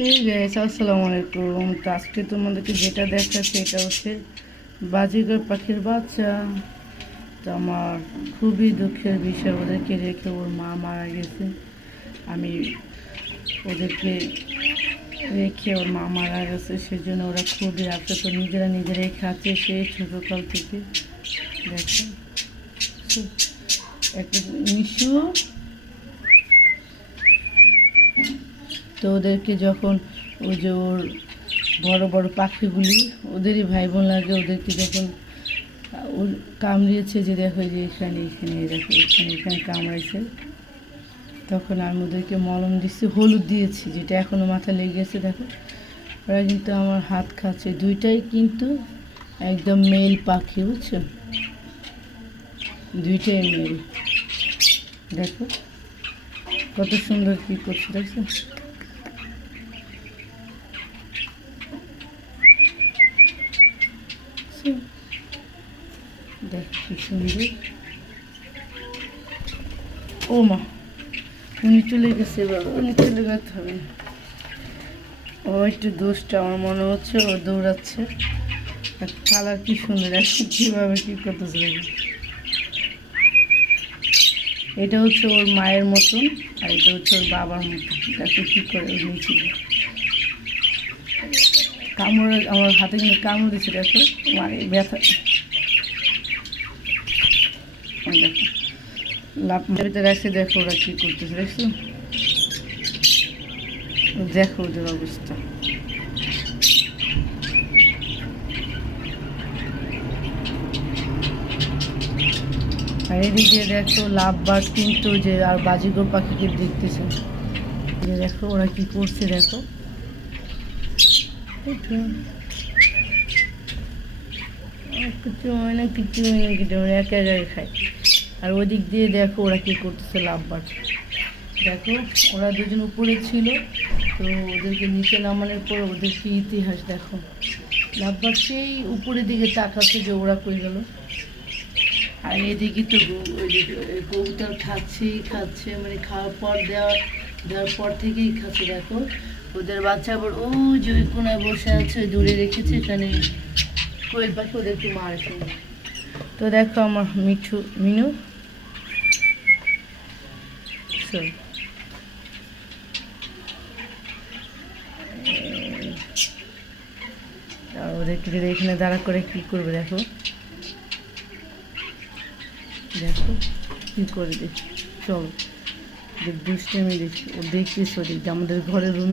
এই গাইস, আসসালামু আলাইকুম। তো আজকে তোমাদেরকে যেটা দেখাচ্ছে এটা হচ্ছে বাজিগর পাখির বাচ্চা। তো আমার খুবই দুঃখের বিষয়, ওদেরকে রেখে ওর মা মারা গেছে। আমি ওদেরকে রেখে ওর মা মারা গেছে, সেজন্য ওরা খুবই আফসোস। তো নিজেরাই খাচ্ছে সেই ছোটোকাল থেকে। দেখো একটা মিশু। তো ওদেরকে যখন ওই যে ওর বড় বড় পাখিগুলি ওদেরই ভাই বোন লাগে, ওদেরকে যখন ওর কামড়িয়েছে, যে দেখো যে এখানে দেখো এখানে কামড়াইছে, তখন আমি ওদেরকে মলম দিচ্ছি, হলুদ দিয়েছি, যেটা এখনও মাথা লেগে গেছে। দেখো ওরা কিন্তু আমার হাত খাচ্ছে, দুইটাই কিন্তু একদম মেল পাখি, বুঝছো, দুইটাই মেল। দেখো কত সুন্দর কী করছে, দেখছো। দেখ কি সুন্দর। ও মা, উনি চলে গেছে, বাবা উনি চলে যেতে হবে। ও একটু দোষটা আমার মনে হচ্ছে, ও দৌড়াচ্ছে। কালার কি সুন্দর, এখন কীভাবে কী করতেছে। এটা হচ্ছে ওর মায়ের মতন, আর এটা হচ্ছে ওর বাবার মতন। দেখো কী করে ওই নিচে কামড়, আমার হাতে কিন্তু কামড় দিচ্ছে। দেখো মানে ব্যথা, দেখো লাভ মারিতে রাখছে। দেখো ওরা কী করতেছে, দেখছো। দেখো ওদের অবস্থা। আর এদিকে দেখো লাভ বার্ড কিন্তু যে আর বাজিগর পাখিকে দেখতেছে, যে দেখো ওরা কি করছে। দেখো কিছু হয় না, কিছু একা একা খায়। আর ওদিক দিয়ে দেখো ওরা কি করতেছে লাভ বার্ড। দেখো ওরা দুজন উপরে ছিল, তো ওদেরকে নিচে নামানোর পর ওদের কি ইতিহাস দেখো। লাভ বার্ড সেই উপরের দিকে তাকাচ্ছে যে ওরা কই গেল। আর এদিকে তো কবুতর খাচ্ছে, মানে খাওয়ার পর দেওয়ার পর থেকেই খাচ্ছে। দেখো ওদের বাচ্চা আবার ও যে ওই কোনায় বসে আছে, দূরে রেখেছে, এখানে কোয়েল পাখি ওদেরকে মারছে। তো দেখো আমার মিনু ওদেরকে যদি এখানে দাঁড়া করে কি করবে। দেখো দেখো কী করে, দেখ চলো দুষ্টামি দেখি ও দেখছিস, ওদিক আমাদের ঘরের রুম